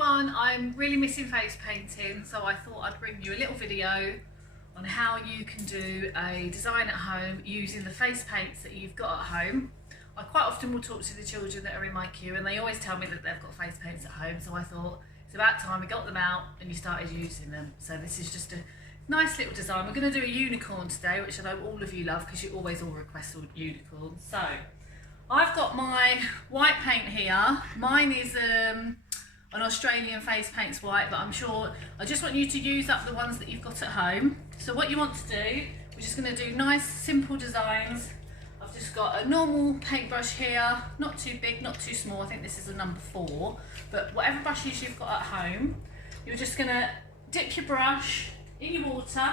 everyone, I'm really missing face painting, so I thought I'd bring you a little video on how you can do a design at home using the face paints that you've got at home. I quite often will talk to the children that are in my queue and they always tell me that they've got face paints at home, so I thought it's about time we got them out and you started using them. So this is just a nice little design. We're going to do a unicorn today, which I know all of you love because you always all request unicorns. So I've got my white paint here. Mine is an Australian Face Paints white, but I'm sure I just want you to use up the ones that you've got at home. So what you want to do, we're just going to do nice simple designs. I've just got a normal paintbrush here, not too big, not too small. I think this is a number 4, but whatever brushes you've got at home, you're just going to dip your brush in your water,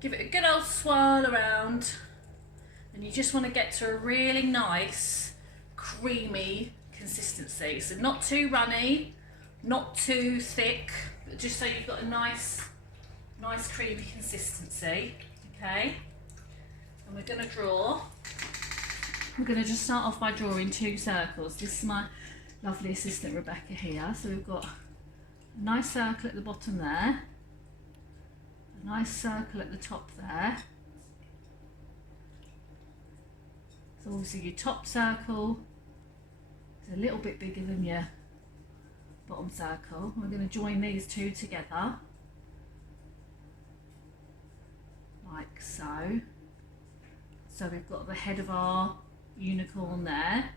give it a good old swirl around, and you just want to get to a really nice creamy consistency. So not too runny, not too thick, but just so you've got a nice creamy consistency. Okay, and we're going to draw. We're going to just start off by drawing 2 circles. This is my lovely assistant Rebecca here. So we've got a nice circle at the bottom there, a nice circle at the top there. So obviously your top circle is a little bit bigger than your bottom circle. We're going to join these 2 together, like so. So we've got the head of our unicorn there.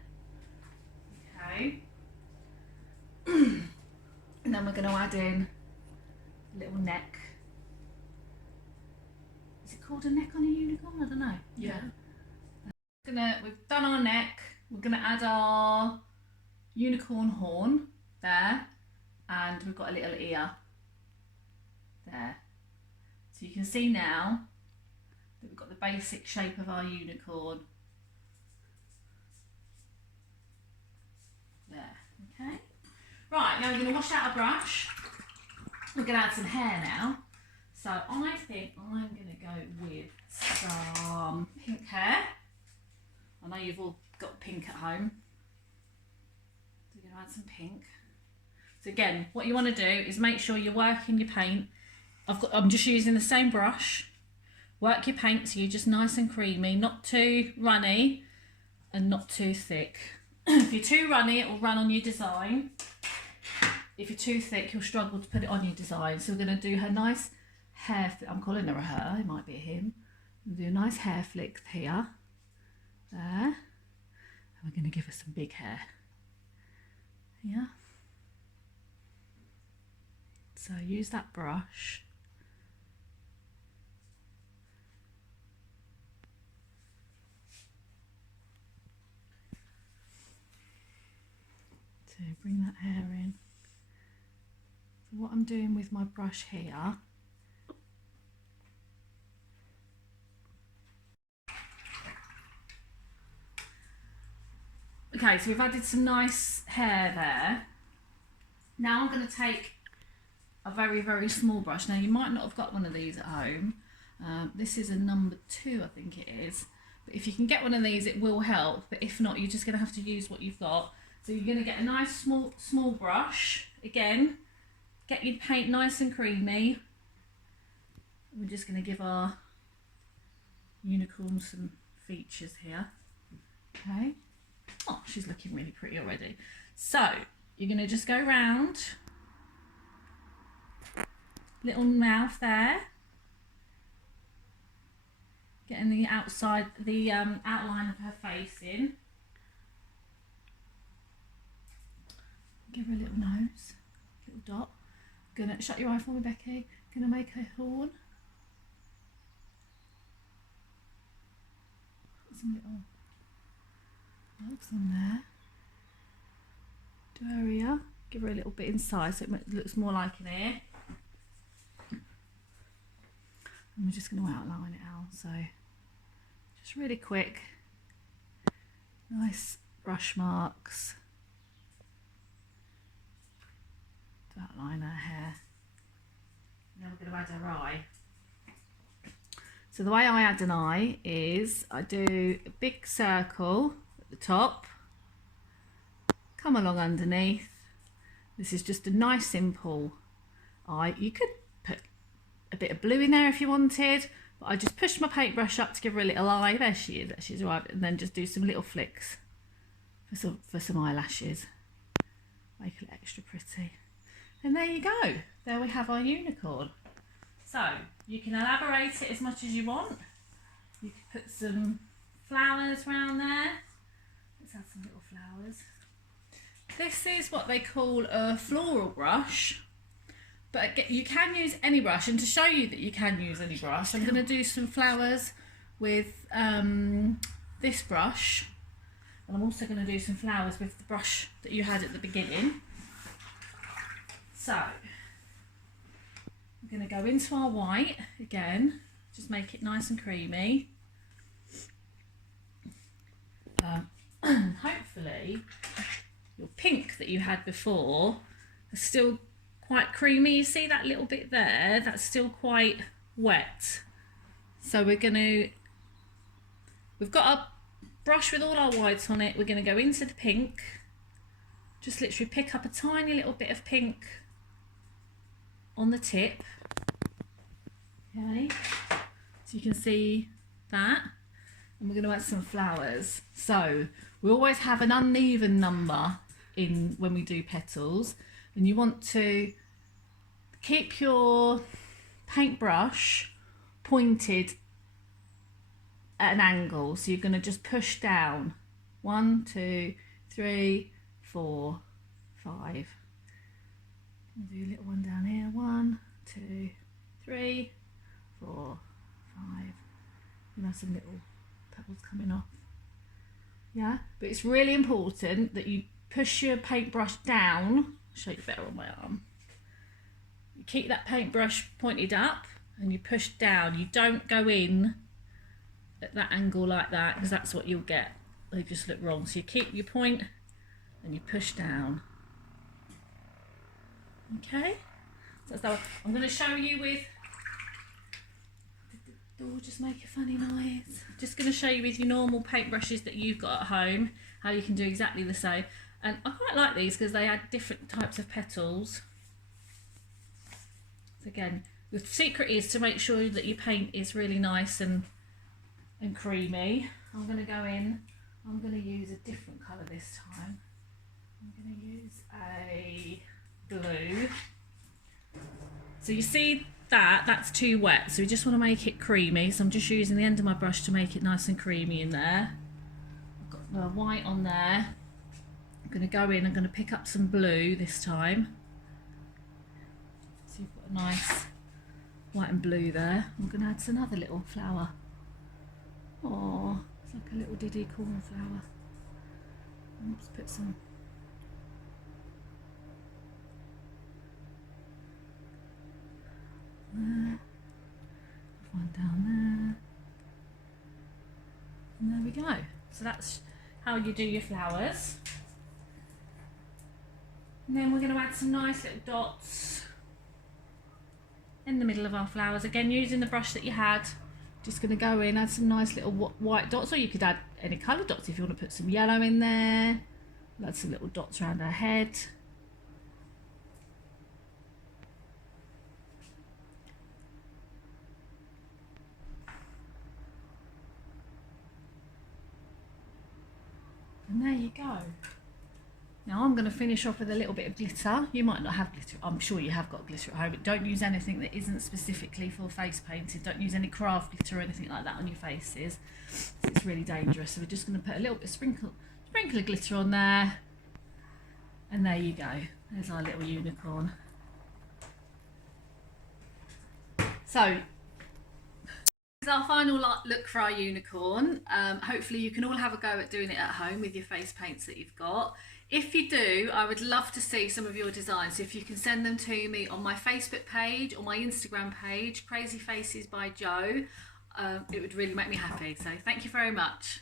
Okay. And then we're going to add in a little neck. Is it called a neck on a unicorn? I don't know. Yeah. We've done our neck. We're going to add our unicorn horn there, and we've got a little ear there. So you can see now that we've got the basic shape of our unicorn there. Okay. Right, now we're going to wash out a brush. We're going to add some hair now. So I think I'm going to go with some pink hair. I know you've all got pink at home. So we're going to add some pink. So again, what you want to do is make sure you're working your paint. I'm just using the same brush. Work your paint so you're just nice and creamy, not too runny and not too thick. If you're too runny, it will run on your design. If you're too thick, you'll struggle to put it on your design. So we're going to do her nice hair, I'm calling her a her, it might be a him. We'll do a nice hair flick here. There, and we're going to give her some big hair. Yeah. So use that brush. To bring that hair in. So what I'm doing with my brush here, okay, so we've added some nice hair there. Now I'm going to take a very small brush. Now you might not have got one of these at home. This is a number 2, I think it is. But if you can get one of these, it will help. But if not, you're just going to have to use what you've got. So you're going to get a nice small brush. Again, get your paint nice and creamy. We're just going to give our unicorn some features here. Okay. Oh, she's looking really pretty already. So you're going to just go round, little mouth there, getting the outside, the outline of her face in. Give her a little nose, little dot. Gonna shut your eye for me, Becky. Gonna make her horn. Put some little bugs on there. Do her ear. Give her a little bit inside so it looks more like an ear. And we're just going to outline it out. So just really quick, nice brush marks to outline her hair. Now we're going to add her eye. So the way I add an eye is I do a big circle at the top, come along underneath, This is just a nice simple eye. You could put a bit of blue in there if you wanted, but I just pushed my paintbrush up to give her a little eye. There she is, she's arrived. And then just do some little flicks for some eyelashes. Make it extra pretty. And there you go. There we have our unicorn. So you can elaborate it as much as you want. You could put some flowers around there. Let's add some little flowers. This is what they call a floral brush, but you can use any brush. And to show you that you can use any brush, I'm going to do some flowers with this brush. And I'm also going to do some flowers with the brush that you had at the beginning. So, I'm going to go into our white again, just make it nice and creamy. Hopefully, your pink that you had before is still quite creamy. You see that little bit there? That's still quite wet. So we've got a brush with all our whites on it. We're going to go into the pink, just literally pick up a tiny little bit of pink on the tip. Okay, so you can see that. And we're going to add some flowers. So we always have an uneven number in when we do petals, and you want to keep your paintbrush pointed at an angle. So you're going to just push down 1, 2, 3, 4, 5. I'll do a little one down here. 1, 2, 3, 4, 5. And have some little pebbles coming off. Yeah, but it's really important that you push your paintbrush down. I'll show you better on my arm. You keep that paintbrush pointed up and you push down. You don't go in at that angle like that, because that's what you'll get. They just look wrong. So you keep your point and you push down. Okay, so I'm going to show you with, oh, just make a funny noise. Just going to show you with your normal paintbrushes that you've got at home how you can do exactly the same. And I quite like these because they add different types of petals. So again, the secret is to make sure that your paint is really nice and creamy. I'm going to go in, I'm going to use a different colour this time. I'm going to use a blue. So you see that's too wet, so we just want to make it creamy. So I'm just using the end of my brush to make it nice and creamy in there. I've got the white on there. I'm going to go in, I'm going to pick up some blue this time. So you've got a nice white and blue there. I'm going to add another little flower. Oh, it's like a little diddy cornflower. Let's put some. There. One down there. And there we go. So that's how you do your flowers. And then we're going to add some nice little dots in the middle of our flowers. Again, using the brush that you had. Just going to go in, add some nice little white dots, or you could add any colour dots if you want to put some yellow in there. Add some little dots around her head. And there you go. Now I'm going to finish off with a little bit of glitter. You might not have glitter, I'm sure you have got glitter at home, but don't use anything that isn't specifically for face painting. Don't use any craft glitter or anything like that on your faces. It's really dangerous. So we're just going to put a little bit of sprinkle of glitter on there. And there you go. There's our little unicorn. So this is our final look for our unicorn. Hopefully you can all have a go at doing it at home with your face paints that you've got. If you do, I would love to see some of your designs. If you can send them to me on my Facebook page or my Instagram page, Crazy Faces by Jo, it would really make me happy. So thank you very much.